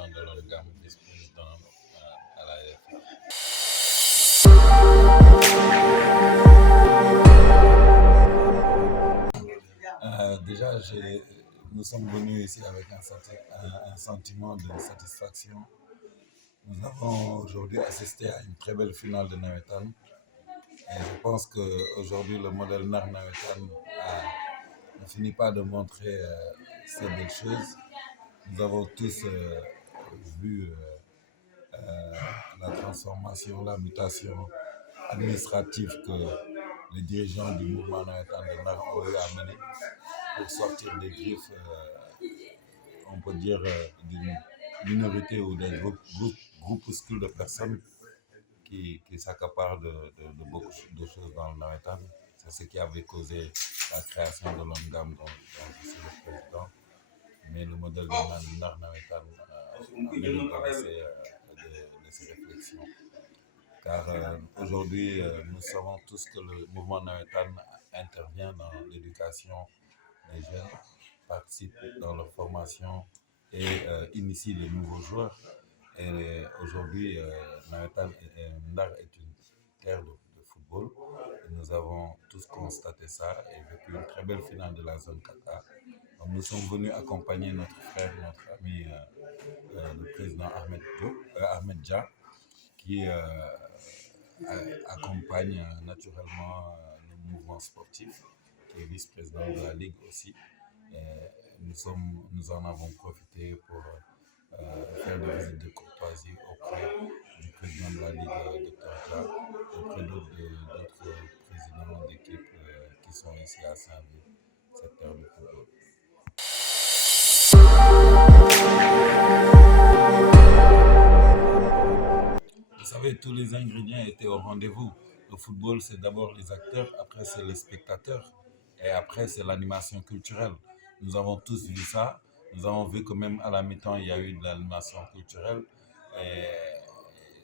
président de l'ONGAM, vice-président à la déjà, nous sommes venus ici avec un sentiment de satisfaction. Nous avons aujourd'hui assisté à une très belle finale de Nawetan. Et je pense qu'aujourd'hui, le modèle NAR Nawetan ne finit pas de montrer ces belles choses. Nous avons tous vu la transformation, la mutation administrative que les dirigeants du mouvement Nawetan de NAR ont eu à mener pour sortir des griffes, on peut dire, d'une minorité ou d'un groupuscule de personnes qui s'accaparent de beaucoup de choses dans le Nawetan. C'est ce qui avait causé la création de l'ONGAM dont je suis le président. Mais le modèle de NAR Nawetan de ces réflexions. Car aujourd'hui, nous savons tous que le mouvement Nawetan intervient dans l'éducation des jeunes, participe dans leur formation et initie les nouveaux joueurs. Et aujourd'hui, NAR est une terre de football. Et nous avons tous constaté ça et vécu une très belle finale de la zone 4A. Donc, nous sommes venus accompagner notre frère, notre ami, le président Ahmed Dia, qui accompagne naturellement le mouvement sportif, qui est vice-président de la Ligue aussi. Nous en avons profité pour faire des visites de courtoisie auprès du président de la Ligue, Dr Dia, auprès d'autres présidents d'équipes qui sont ici à Saint-Louis, cette terre de football. Vous savez, tous les ingrédients étaient au rendez-vous. Le football, c'est d'abord les acteurs, après c'est les spectateurs et après c'est l'animation culturelle. Nous avons tous vu ça. Nous avons vu que même à la mi-temps, il y a eu de l'animation culturelle. Et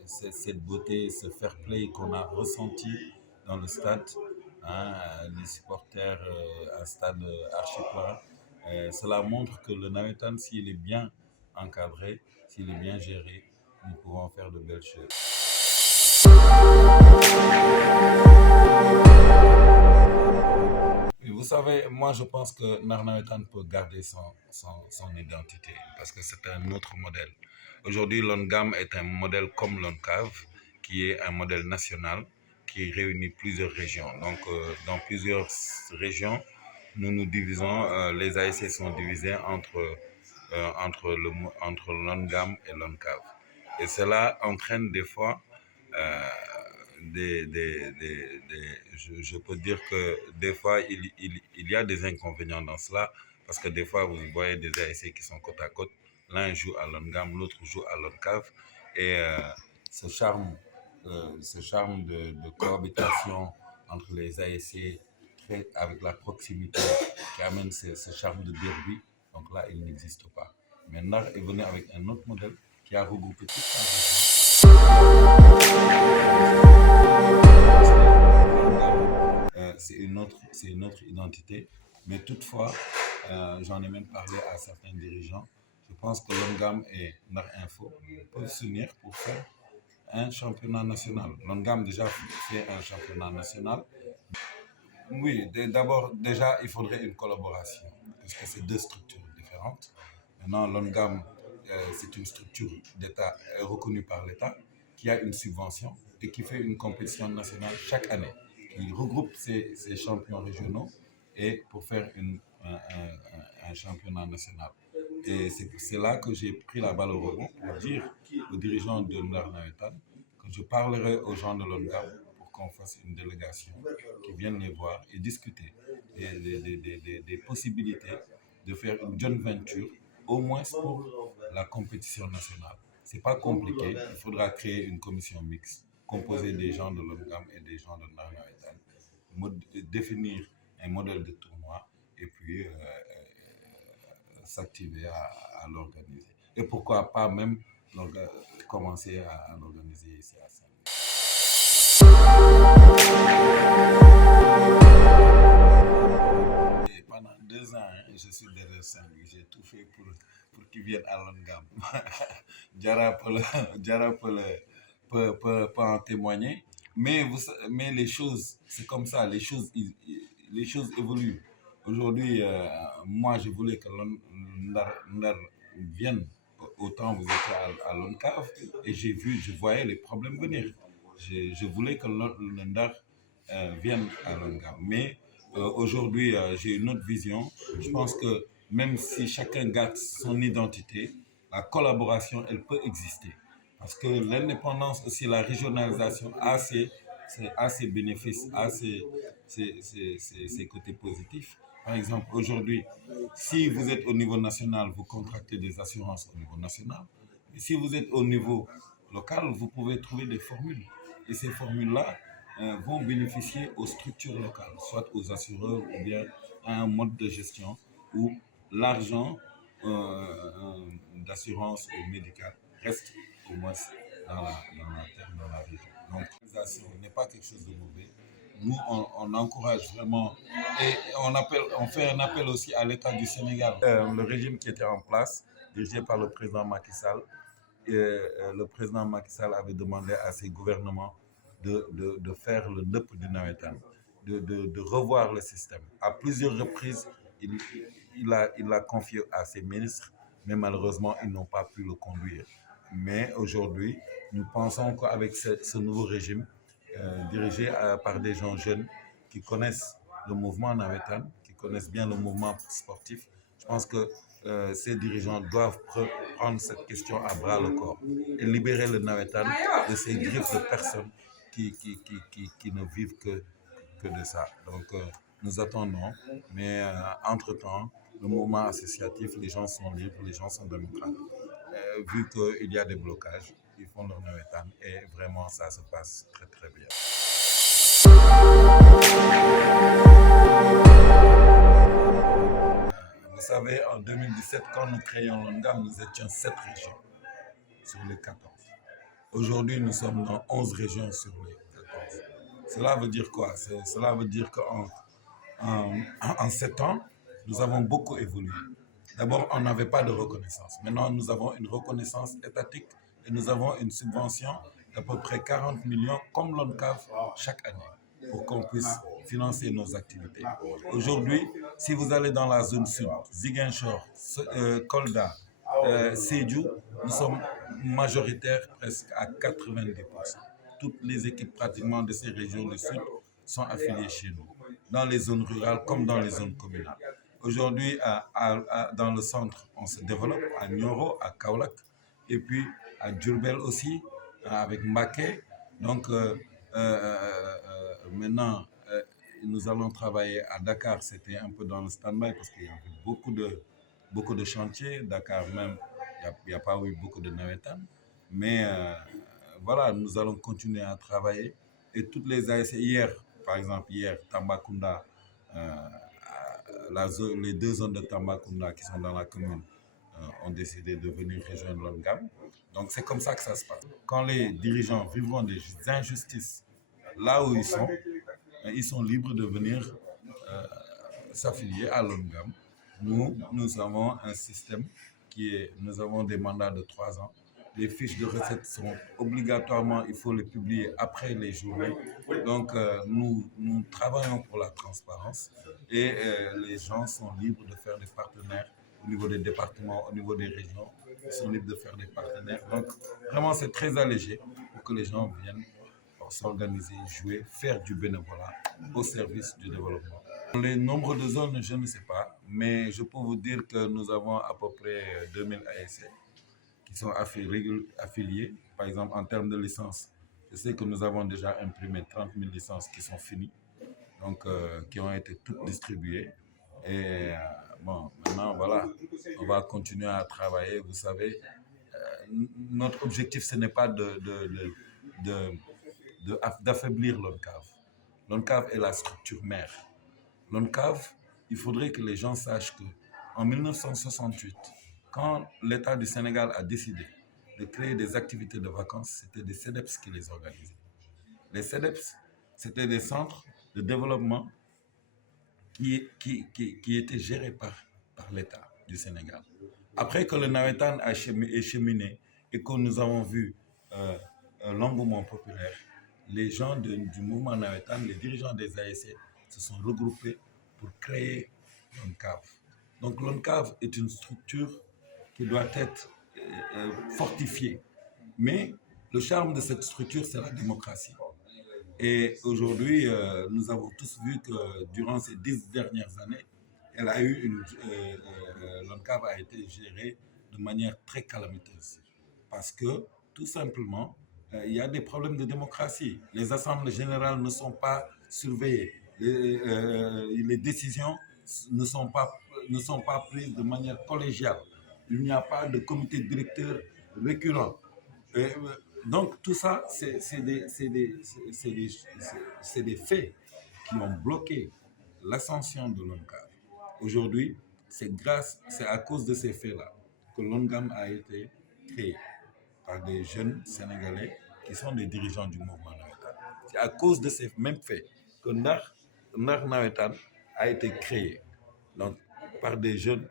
cette beauté, ce fair play qu'on a ressenti dans le stade, les supporters, un stade archi plein. Cela montre que le Nawetan, s'il est bien encadré, s'il est bien géré, nous pouvons faire de belles choses. Vous savez, moi je pense que NAR Nawetan peut garder son identité parce que c'est un autre modèle. Aujourd'hui, l'ONGAM est un modèle comme l'ONCAV, qui est un modèle national qui réunit plusieurs régions. Donc, dans plusieurs régions, nous nous divisons, les ASC sont divisés entre l'ONGAM et l'ONCAV. Et cela entraîne des fois je peux dire que des fois, il y a des inconvénients dans cela, parce que des fois, vous voyez des ASC qui sont côte à côte, l'un joue à l'ONGAM, l'autre joue à l'ONCAV, et ce charme de cohabitation entre les ASC, avec la proximité qui amène ce charme de derby, donc là, il n'existe pas. Mais NAR est venu avec un autre modèle qui a regroupé toute la région. C'est une autre identité, mais toutefois, j'en ai même parlé à certains dirigeants. Je pense que l'ONGAM et NAR Info peuvent s'unir pour faire un championnat national. L'ONGAM déjà fait un championnat national. Oui, d'abord, déjà, il faudrait une collaboration, parce que c'est deux structures différentes. Maintenant, l'ONGAM, c'est une structure d'État reconnue par l'État, qui a une subvention et qui fait une compétition nationale chaque année. Il regroupe ces champions régionaux et pour faire un championnat national. Et c'est là que j'ai pris la balle au rebond pour dire aux dirigeants de NAR Nawetan que je parlerai aux gens de l'ONGAM pour qu'on fasse une délégation qui vienne les voir et discuter des possibilités de faire une joint venture, au moins pour la compétition nationale. C'est pas compliqué, il faudra créer une commission mixte composée des gens de l'ONGAM et des gens de NAR Nawetan, définir un modèle de tournoi et puis s'activer à l'organiser. Et pourquoi pas même commencer à l'organiser ici à Saint-Louis. Pendant 2 ans, je suis derrière Saint-Louis. J'ai tout fait pour qu'ils viennent à Longam. Diarra peut en témoigner. Mais les choses, c'est comme ça, les choses évoluent. Aujourd'hui, moi, je voulais que Ndar vienne autant vous étiez à l'ONCAV et je voyais les problèmes venir. Je voulais que le Ndar vienne à l'ONCAV. Mais aujourd'hui, j'ai une autre vision. Je pense que même si chacun garde son identité, la collaboration, elle peut exister. Parce que l'indépendance aussi, la régionalisation a ses bénéfices, a ses côtés positifs. Par exemple, aujourd'hui, si vous êtes au niveau national, vous contractez des assurances au niveau national. Et si vous êtes au niveau local, vous pouvez trouver des formules. Et ces formules-là vont bénéficier aux structures locales, soit aux assureurs ou bien à un mode de gestion où l'argent d'assurance médicale reste au moins dans la région. Donc, l'organisation n'est pas quelque chose de mauvais. Nous, on encourage vraiment et on fait un appel aussi à l'État du Sénégal. Le régime qui était en place, dirigé par le président Macky Sall, le président Macky Sall avait demandé à ses gouvernements de faire le NEP du Nawetan, de revoir le système. À plusieurs reprises, il l'a confié à ses ministres, mais malheureusement, ils n'ont pas pu le conduire. Mais aujourd'hui, nous pensons qu'avec ce nouveau régime, dirigé par des gens jeunes qui connaissent le mouvement Nawetan, qui connaissent bien le mouvement sportif, je pense que ces dirigeants doivent prendre cette question à bras le corps et libérer le Nawetan de ces griffes de personnes qui ne vivent que de ça. Donc, nous attendons, mais entre-temps, le mouvement associatif, les gens sont libres, les gens sont démocrates. Vu qu'il y a des blocages, ils font leur Nawetan et vraiment, ça se passe très très bien. Vous savez, en 2017, quand nous créons l'ONGAM, nous étions 7 régions sur les 14. Aujourd'hui, nous sommes dans 11 régions sur les 14. Cela veut dire quoi? Cela veut dire qu'en 7 ans, nous avons beaucoup évolué. D'abord, on n'avait pas de reconnaissance. Maintenant, nous avons une reconnaissance étatique et nous avons une subvention d'à peu près 40 millions, comme l'ONCAV, chaque année, pour qu'on puisse financer nos activités. Aujourd'hui, si vous allez dans la zone sud, Ziguinchor, Kolda, Sédhiou, nous sommes majoritaires presque à 90%. Toutes les équipes pratiquement de ces régions du sud sont affiliées chez nous, dans les zones rurales comme dans les zones communales. Aujourd'hui, dans le centre, on se développe à Nioro, à Kaolack, et puis à Diourbel aussi, avec Mbaké. Donc, maintenant, nous allons travailler à Dakar. C'était un peu dans le stand-by parce qu'il y avait beaucoup de chantiers. Dakar même, il n'y a pas eu beaucoup de Nawetan. Mais voilà, nous allons continuer à travailler. Et toutes les ASC, par exemple, Tambacounda, les 2 zones de Tambacounda qui sont dans la commune ont décidé de venir rejoindre l'ONGAM. Donc c'est comme ça que ça se passe. Quand les dirigeants vivront des injustices là où ils sont libres de venir s'affilier à l'ONGAM. Nous avons un système nous avons des mandats de 3 ans. Les fiches de recettes sont obligatoirement, il faut les publier après les journées. Donc, nous travaillons pour la transparence et les gens sont libres de faire des partenaires au niveau des départements, au niveau des régions. Ils sont libres de faire des partenaires. Donc, vraiment, c'est très allégé pour que les gens viennent s'organiser, jouer, faire du bénévolat au service du développement. Les nombres de zones, je ne sais pas, mais je peux vous dire que nous avons à peu près 2000 ASC qui sont affiliés. Par exemple, en termes de licences, je sais que nous avons déjà imprimé 30 000 licences qui sont finies, donc qui ont été toutes distribuées. Et bon, maintenant, voilà, on va continuer à travailler. Vous savez, notre objectif, ce n'est pas d'affaiblir l'ONCAV. L'ONCAV est la structure mère. L'ONCAV, il faudrait que les gens sachent qu'en 1968, quand l'État du Sénégal a décidé de créer des activités de vacances, c'était des CEDEPS qui les organisaient. Les CEDEPS, c'était des centres de développement qui étaient gérés par l'État du Sénégal. Après que le Nawetan est cheminé et que nous avons vu l'engouement populaire, les gens du mouvement Nawetan, les dirigeants des ASC, se sont regroupés pour créer l'ONCAV. Donc l'ONCAV est une structure qui doit être fortifiée. Mais le charme de cette structure, c'est la démocratie. Et aujourd'hui, nous avons tous vu que durant ces 10 dernières années, l'ONCAV a été gérée de manière très calamiteuse. Parce que, tout simplement, il y a des problèmes de démocratie. Les assemblées générales ne sont pas surveillées. Les décisions ne sont pas prises de manière collégiale. Il n'y a pas de comité directeur récurrent. Donc tout ça, c'est des faits qui ont bloqué l'ascension de l'ONCAV. Aujourd'hui, c'est à cause de ces faits-là que l'ONGAM a été créé par des jeunes Sénégalais qui sont des dirigeants du mouvement Nawetan. C'est à cause de ces mêmes faits que Ndar Nawetan a été créé, donc par des jeunes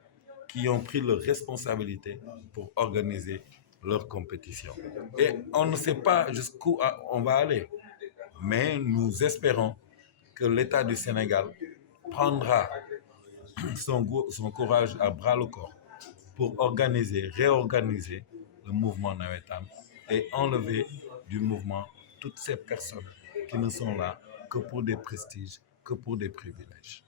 qui ont pris leurs responsabilités pour organiser leur compétition. Et on ne sait pas jusqu'où on va aller, mais nous espérons que l'État du Sénégal prendra son courage à bras le corps pour réorganiser le mouvement Nawetan et enlever du mouvement toutes ces personnes qui ne sont là que pour des prestiges, que pour des privilèges.